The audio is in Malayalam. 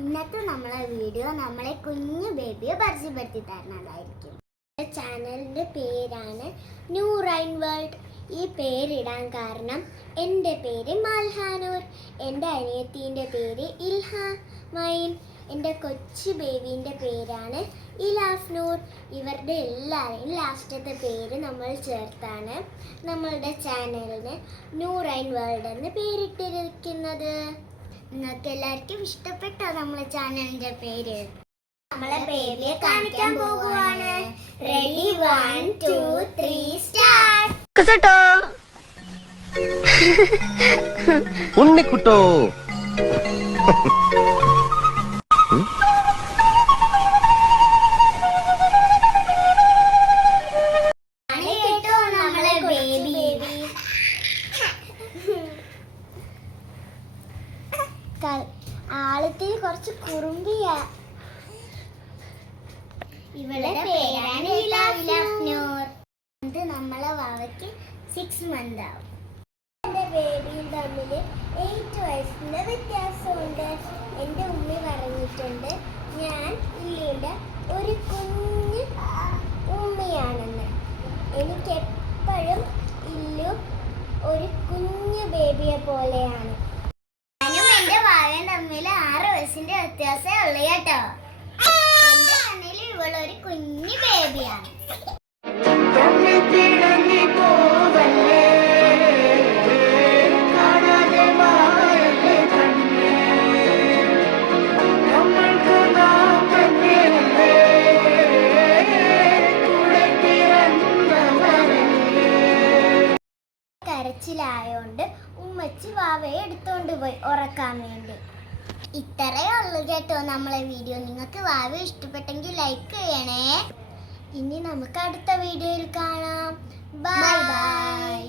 ഇന്നത്തെ നമ്മളെ വീഡിയോ നമ്മളെ കുഞ്ഞു ബേബിയെ പരിചയപ്പെടുത്തി തരുന്നതായിരിക്കും. ചാനലിൻ്റെ പേരാണ് നൂറൈൻ വേൾഡ്. ഈ പേരിടാൻ കാരണം എൻ്റെ പേര് മാൽഹാനൂർ, എൻ്റെ അനിയത്തീൻ്റെ പേര് ഇൽഹാമൈൻ, എൻ്റെ കൊച്ചു ബേബീൻ്റെ പേരാണ് ഇലാഫ്നൂർ. ഇവരുടെ എല്ലാവരെയും ലാസ്റ്റത്തെ പേര് നമ്മൾ ചേർത്താണ് നമ്മളുടെ ചാനലിന് നൂറൈൻ വേൾഡ് എന്ന് പേരിട്ടിരിക്കുന്നത്. നിങ്ങൾക്ക് എല്ലാവർക്കും ഇഷ്ടപ്പെട്ടോ നമ്മളെ ചാനലിൻ്റെ പേര്? നമ്മളെ ബേബിയെ കാണിക്കാൻ പോകുവാണ്. Ready, 1 2 3 start. ഉണ്ണിക്കുട്ടോ കേട്ടോ നമ്മളെ ബേബി. ആളത്തിന് കുറച്ച് കുറുമ്പിയാ. ഇവളുടെ പേരാണ് ഇലാഫ്നൂർ. ഇത് നമ്മളെ വാവയ്ക്ക് 6 മന്ത് ആവും. എൻ്റെ ബേബിയും തമ്മിൽ 8 വയസ്സിൻ്റെ വ്യത്യാസമുണ്ട്. എൻ്റെ ഉമ്മി പറഞ്ഞിട്ടുണ്ട് ഞാൻ ഇല്ലിയുടെ ഒരു കുഞ്ഞ് ഉമ്മയാണെന്ന്. എനിക്കെപ്പോഴും ഇല്ലു ഒരു കുഞ്ഞു ബേബിയെ പോലെയാണ്. ഞാനും എൻ്റെ വാവയും തമ്മിൽ 6 വയസ്സിൻ്റെ വ്യത്യാസമേ ഉള്ളൂ കേട്ടോ. എൻ്റെ കണ്ണിൽ ഇവളൊരു കുഞ്ഞു ബേബിയാണ്. കരച്ചിലായോണ്ട് ഉമ്മച്ചി വാവയെ എടുത്തോണ്ട് പോയി ഉറക്കാൻ വേണ്ടി. ഇത്രയേ ഉള്ളൂ കേട്ടോ നമ്മളെ വീഡിയോ. നിങ്ങൾക്ക് വാവ ഇഷ്ടപ്പെട്ടെങ്കിൽ ലൈക്ക് ചെയ്യണേ. ഇനി നമുക്ക് അടുത്ത വീഡിയോയിൽ കാണാം. Bye bye.